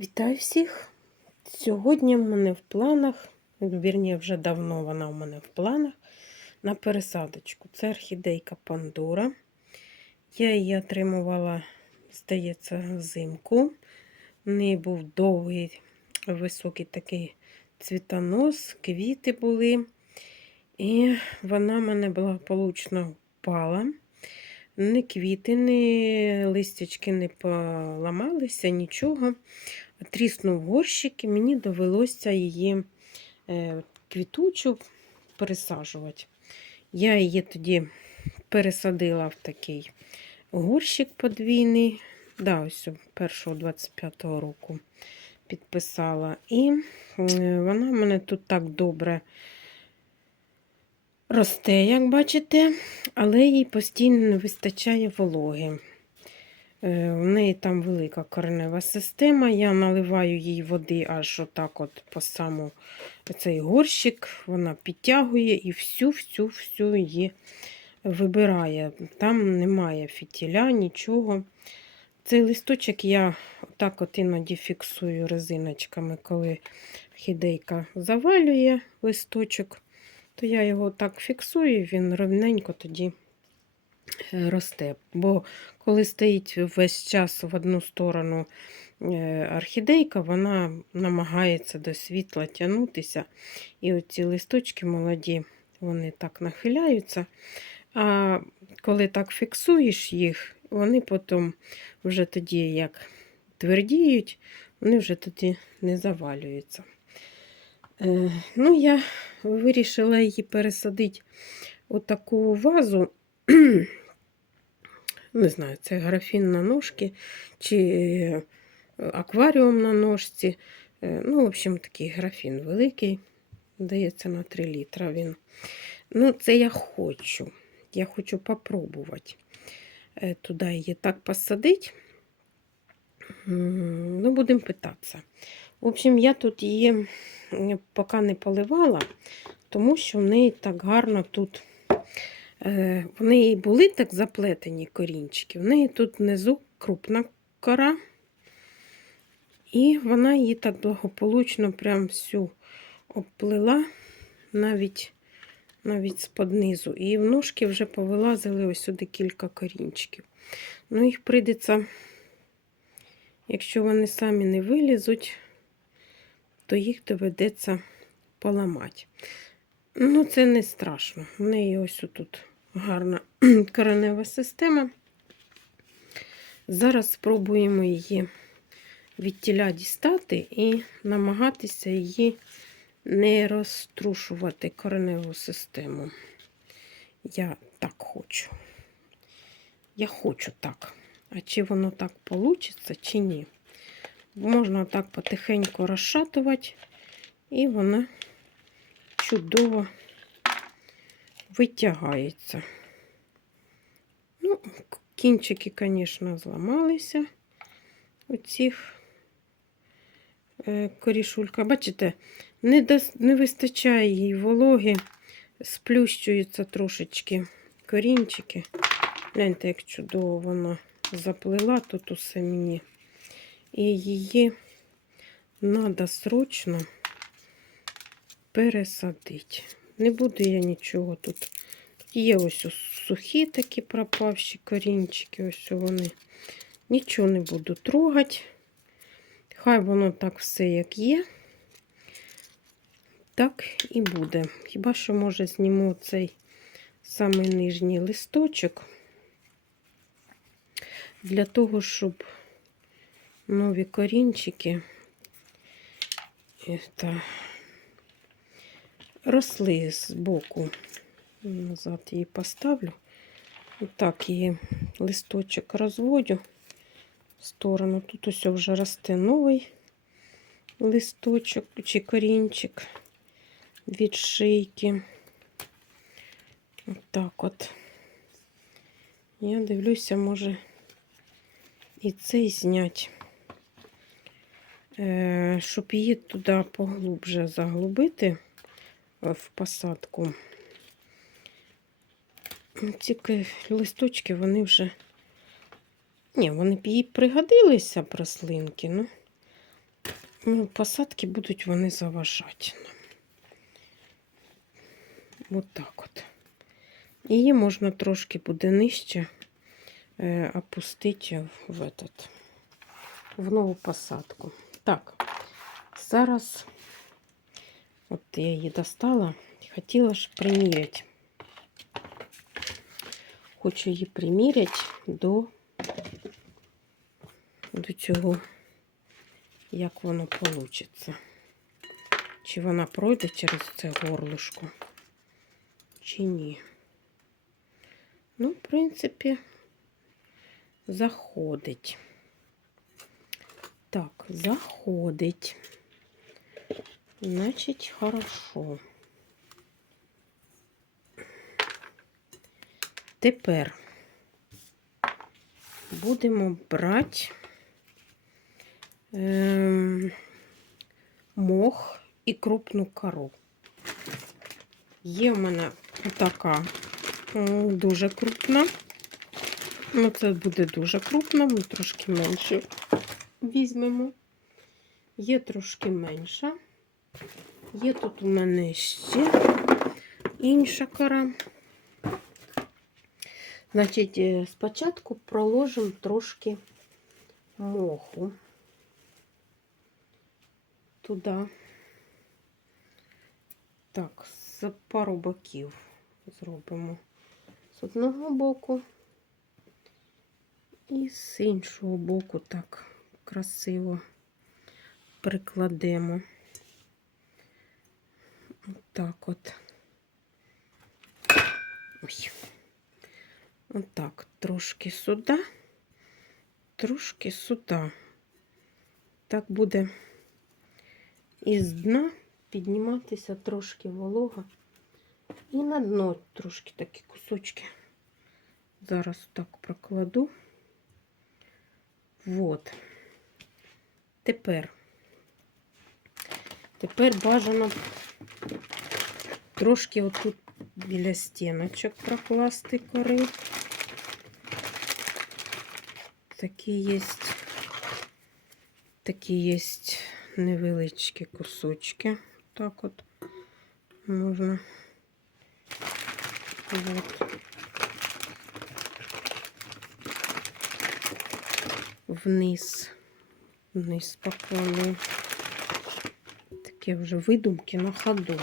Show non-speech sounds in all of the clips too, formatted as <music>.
Вітаю всіх! Сьогодні в мене в планах, вірні, вже давно вона в мене в планах на пересадочку. Це орхідейка Пандора. Я її отримувала, здається, взимку. В неї був довгий, високий такий цвітонос, квіти були. І вона в мене благополучно впала. Ні квіти, ні листячки не поламалися, нічого. Тріснув горщик, і мені довелося її е, квітучу пересаджувати. Я її тоді пересадила в такий горщик подвійний. Да, ось 1-25 року підписала. І е, вона в мене тут так добре росте, як бачите, але їй постійно не вистачає вологи. Е, В неї там велика коренева система. Я наливаю їй води аж отак от по саму цей горщик. Вона підтягує і всю-всю-всю її вибирає. Там немає фітіля, нічого. Цей листочок я так от іноді фіксую резиночками, коли хідейка завалює листочок, то я його так фіксую, він ровненько тоді е, росте. Бо коли стоїть весь час в одну сторону е, орхідейка, вона намагається до світла тягнутися. І оці листочки молоді, вони так нахиляються. А коли так фіксуєш їх, вони потім вже тоді, як твердіють, вони вже тоді не завалюються. Е, ну, я вирішила її пересадити у таку вазу. <clears throat> Не знаю, це графін на ножки чи е, акваріум на ножці. Е, Ну, в общем, такий графін великий. Дається на 3 літра він. Ну, це я хочу. Я хочу попробувати е, туди її так посадити. Ну, будемо питатися. В общем, я тут її поки не поливала, тому що в неї так гарно тут. Е, В неї були так заплетені корінчики. В неї тут внизу крупна кора, і вона її так благополучно прям всю обплила навіть навіть з-под низу. І в ножки вже повилазили ось сюди кілька корінчиків. Ну, їх прийдеться, якщо вони самі не вилізуть, то їх доведеться поламати. Ну, це не страшно. В неї ось тут гарна <clears throat> коренева система. Зараз спробуємо її від тіля дістати і намагатися її не розтрушувати кореневу систему. Я так хочу. Я хочу так. А чи воно так вийде, чи ні? Можна так потихеньку розшатувати, і вона чудово витягається. Ну, кінчики, звісно, зламалися оцих е, корішулька. Бачите, не, дос, не вистачає їй вологи, сплющуються трошечки корінчики. Гляньте, як чудово вона заплила тут усе мені. І її треба срочно пересадити. Не буду я нічого тут. Є ось сухі такі пропавші корінчики, ось вони. Нічого не буду трогати. Хай воно так все як є. Так і буде. Хіба що, може, зніму цей самий нижній листочок для того, щоб нові корінчики та росли з боку. Назад її поставлю. Отак її листочок розводю в сторону. Тут ось вже росте новий листочок чи корінчик від шийки. Отак от. Я дивлюся, може і цей зняти, е, щоб її туди поглубже заглубити в посадку. Ці листочки, вони вже, ні, вони б їй пригодилися, прослинки, ну, Ну, посадки будуть вони заважати. От так от. Її можна трошки буде нижче е, опустити в, этот, в нову посадку. Так, зараз от я її достала. Хотіла ж приміряти. Хочу її приміряти до, до цього, як воно вийде. Чи вона пройде через це горлышко, чи ні. Ну, в принципі, заходить. Так, заходить. Значить, хорошо. Тепер будемо брати ем, мох і крупну кору. Є в мене така дуже крупна. Ну, це буде дуже крупна, ми трошки менше візьмемо. Є трошки менша. Є тут у мене ще інша кора. Значить, е, спочатку проложимо трошки моху туди. Так, з пару боків зробимо з одного боку і з іншого боку так красиво прикладемо. Отак от. Ой. Отак, трошки сюди, трошки сюди. Так буде із дна підніматися трошки волога. І на дно трошки такі кусочки. Зараз так прокладу. Вот. Тепер. Тепер бажано трошки отут біля стіночок прокласти кори. Такі є, такі є невеличкі кусочки. Так от можна. Вот. Вниз, вниз покладу. Такі вже видумки на ходу.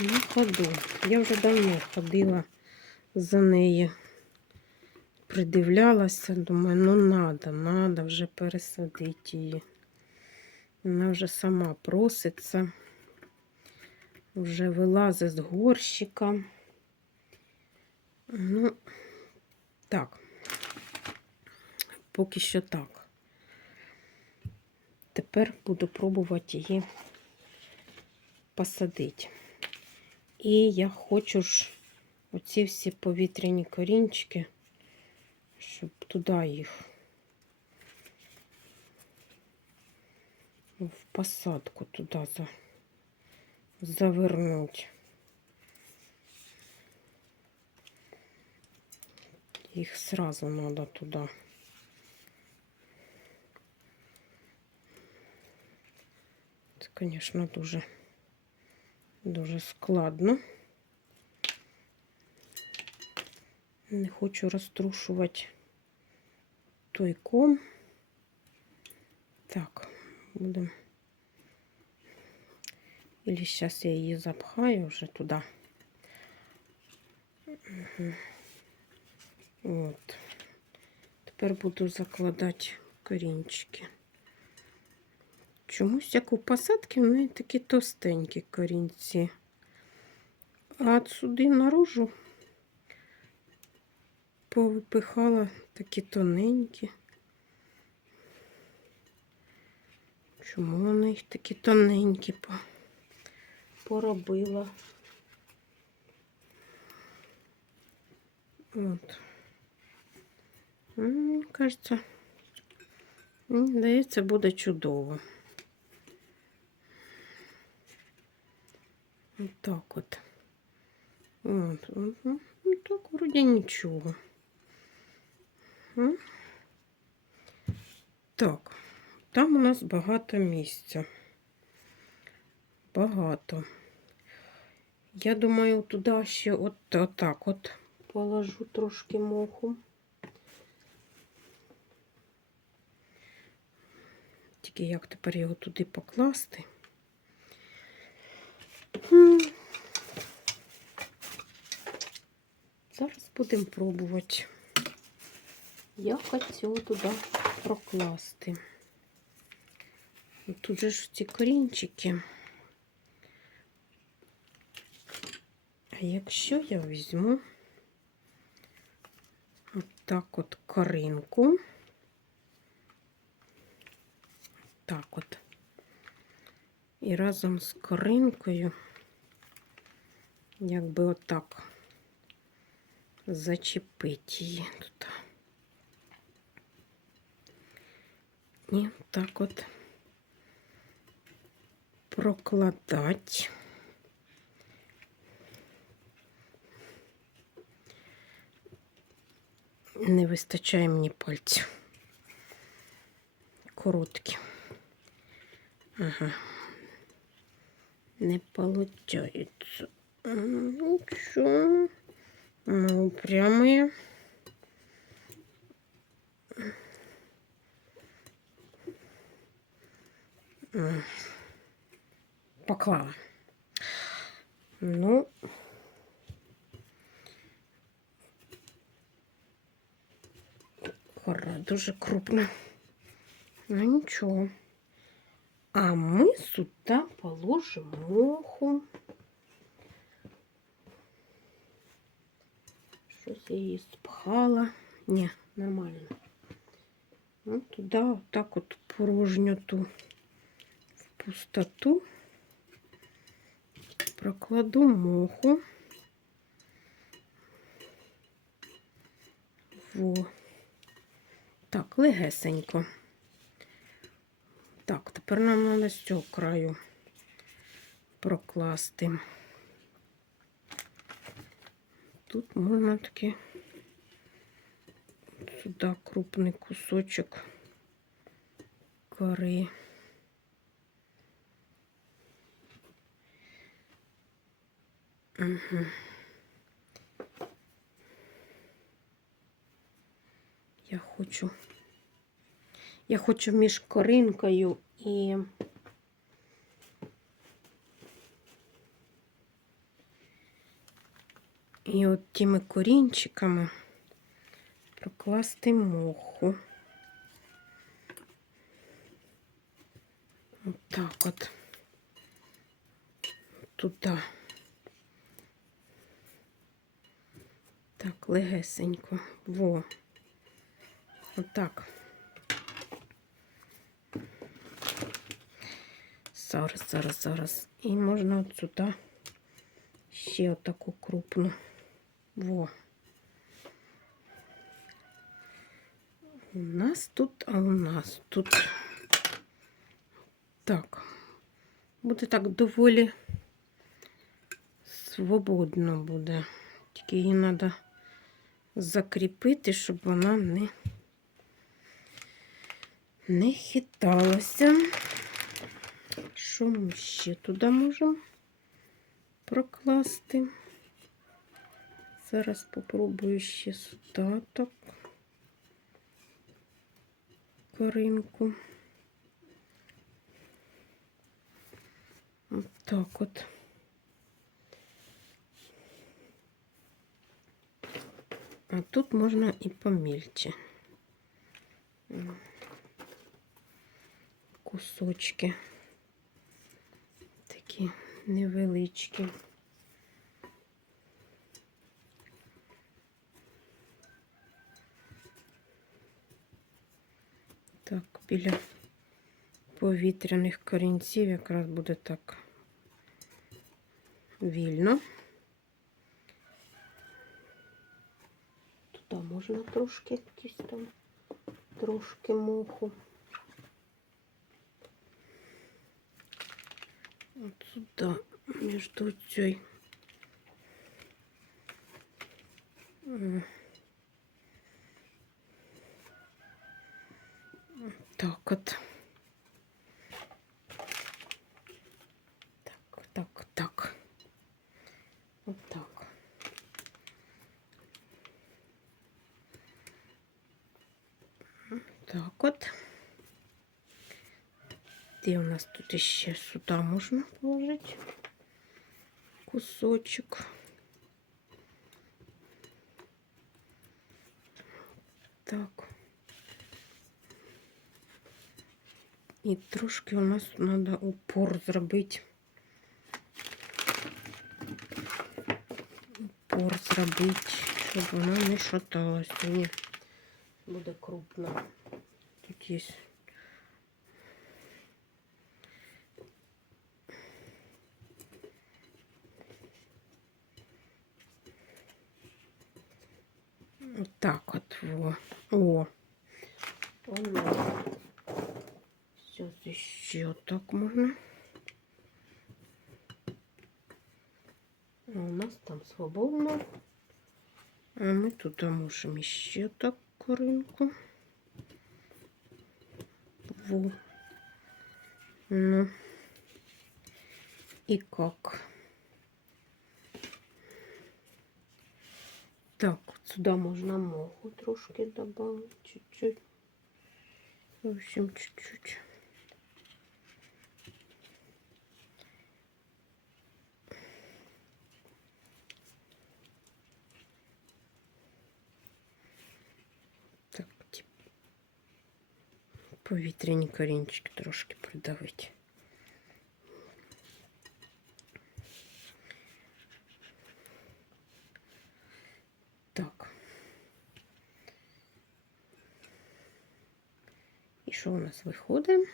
На ходу. Я вже давно ходила за нею, придивлялася, думаю, ну надо, надо вже пересадити її. Вона вже сама проситься, вже вилазить з горщика. Ну, так, поки що так. Тепер буду пробувати її посадити. І я хочу ж оці всі повітряні корінчики, щоб туди їх в посадку туди за, завернуть. Їх сразу надо туди. звісно, дуже, дуже складно. Не хочу розтрушувати той ком. Так, будемо. Или зараз я її запхаю вже туди. Угу. От. Тепер буду закладати корінчики. Чомусь як у посадки в неї такі товстенькі корінці. А от сюди наружу повипихала такі тоненькі. Чому вона їх такі тоненькі поробила? От. Мені кажеться, мені здається, буде чудово. Отак от. От. Ну, так вроді нічого. Так, Там у нас багато місця. Багато. Я думаю, туди ще от, отак от положу трошки моху. Тільки як тепер його туди покласти? Зараз будемо пробувати, як цього туди прокласти. Тут же ж ці корінчики. А якщо я візьму отак от коринку, так от, і разом з коринкою, якби отак зачепити її тут. І так от прокладати. Не вистачає мені пальців. Короткі. Ага. Не получается. Ничего. Ну, прямые. М. Поклала. Ну, кора дуже крупна. Ну, нічого. А ми сюди положимо моху. Щось я її спхала. Ні, нормально. Ну, туди отак от порожню ту в пустоту прокладу моху. Во. Так, легесенько. Так, тепер нам треба з цього краю прокласти. Тут можна таки сюди крупний кусочок кори. Угу. Я хочу. Я хочу між коринкою і і от тими корінчиками прокласти моху. От так от туди. Так, легесенько. Во. Отак. Зараз, зараз, зараз. І можна от сюди ще отаку крупну. Во. У нас тут, а у нас тут. Так. Буде так доволі свободно буде. Тільки її треба закріпити, щоб вона не, не хиталася. Що ми ще туди можемо прокласти? Зараз попробую ще так коринку. Так от. А тут можна і помільче. Кусочки такі невеличкі. Так, біля повітряних корінців якраз буде так вільно. Туди можна трошки якісь там трошки моху. От сюди, між цією. так вот, Так, так, так. вот так. Так вот. Де у нас тут еще сюда можно положить кусочек. Так. І трошки у нас треба упор зробити. Упор зробити, щоб вона не шаталася. Ні, буде крупно. Тут є. Так можно. А у нас там свободно. А ми тут можемо ще так коринку. Во. Ну. І как? Так, от сюди можна моху трошки добавити, чуть-чуть. В общем, чуть-чуть. Так, тип. Повітряні корінчики трошки придавити. Так. І що у нас виходить?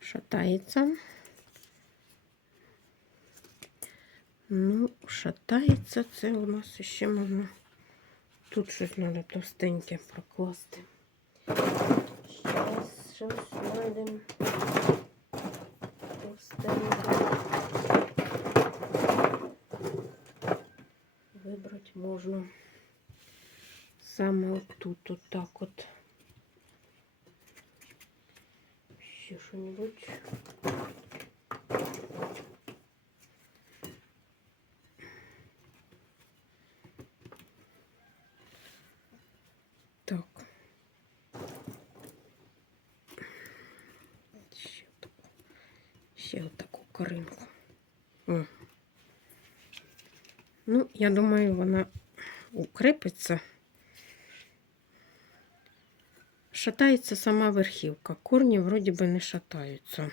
Шатається. Ну, шатається це у нас ще можна. Тут щось треба товстеньке прокласти. Зараз щось знайдемо. Вибрати можна саме отак от. Ще що-небудь. Так. Ще таку, ще отаку коринку. О. Ну, я думаю, вона укрепиться. Шатається сама верхівка. Корні вроді би не шатаються.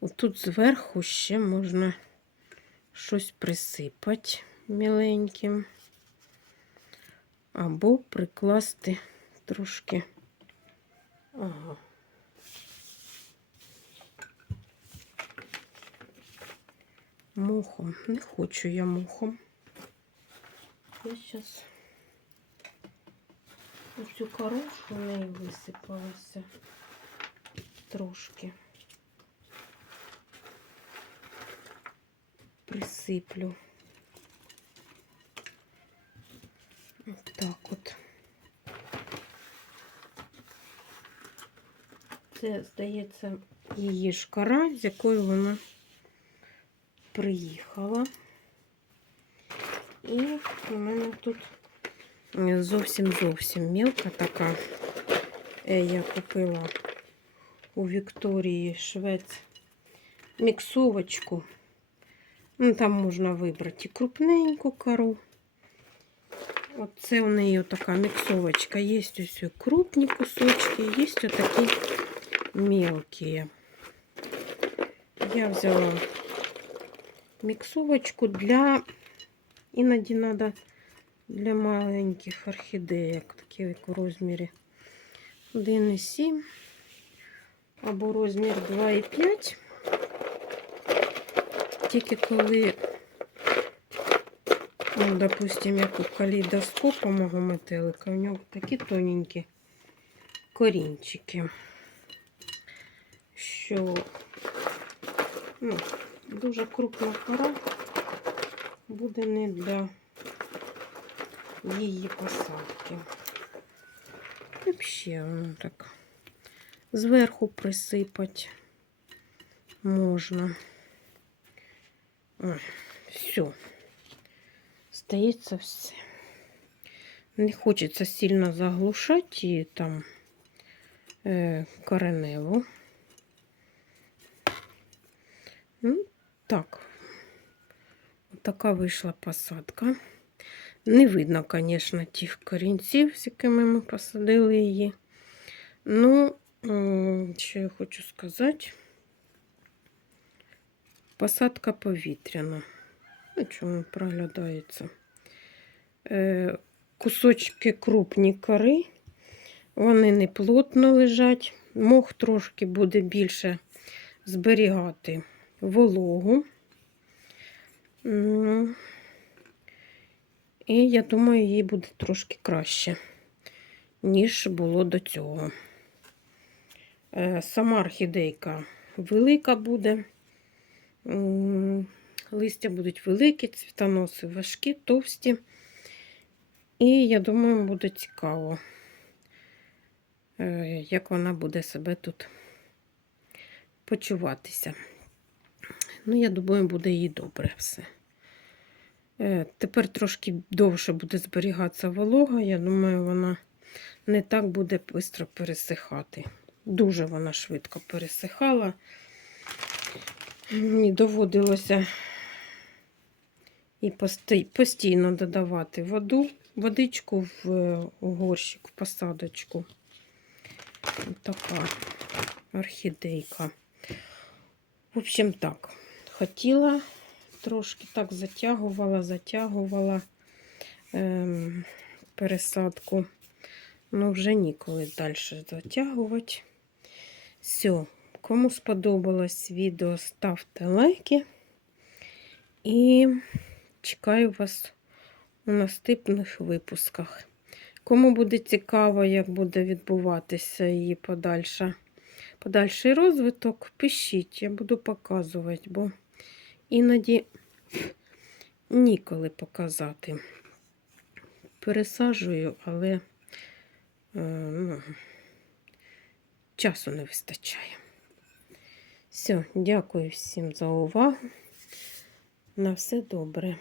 Отут зверху ще можна щось присипати міленьким. Або прикласти трошки. Ага. Мухом. Не хочу я мухом. Я зараз оцю що в неї висипалася трошки. Присиплю. От так от. Це, здається, її ж кора, з якою вона приїхала. І у мене тут зовсім зовсім мілка така. Е, Я купила у Вікторії швець міксовочку. Ну, Там можна вибрати і крупненьку кору. Оце у неї така міксовочка. Є ось крупні кусочки, є ось такі мелкі. Я взяла міксовочку для іноді треба для маленьких орхідеїк, такі як у розмірі 1,7 або розмір 2,5. Тільки коли, ну, допустим, як у калейдоскопа мого метелика, у нього такі тоненькі корінчики, що ну, дуже крупна кора буде не для її посадки. І ще воно так зверху присипати можна. Все. Стається все. Не хочеться сильно заглушати її там е, кореневу. Ну, так. Така вийшла посадка. Не видно, звісно, тих корінців, з якими ми посадили її. Ну, що я хочу сказати. Посадка повітряна. Ну, чому проглядається? Е, кусочки крупні кори, вони не плотно лежать. Мох трошки буде більше зберігати вологу. І я думаю, їй буде трошки краще, ніж було до цього. Е, Сама орхідейка велика буде. Листя будуть великі, цвітоноси важкі, товсті. І я думаю, буде цікаво, е, як вона буде себе тут почуватися. Ну, я думаю, буде їй добре все. Е, Тепер трошки довше буде зберігатися волога. Я думаю, вона не так буде швидко пересихати. Дуже вона швидко пересихала. Мені доводилося і постійно додавати воду, водичку в е, горщик, в посадочку. Така орхідейка. В общем, так. Хотіла трошки так затягувала, затягувала ем, пересадку. Ну, вже ніколи далі затягувати. Все. Кому сподобалось відео, ставте лайки. І чекаю вас у наступних випусках. Кому буде цікаво, як буде відбуватися її подальша, подальший розвиток, пишіть, я буду показувати, бо іноді ніколи показати. Пересаджую, але е, ну, часу не вистачає. Все, дякую всім за увагу. На все добре.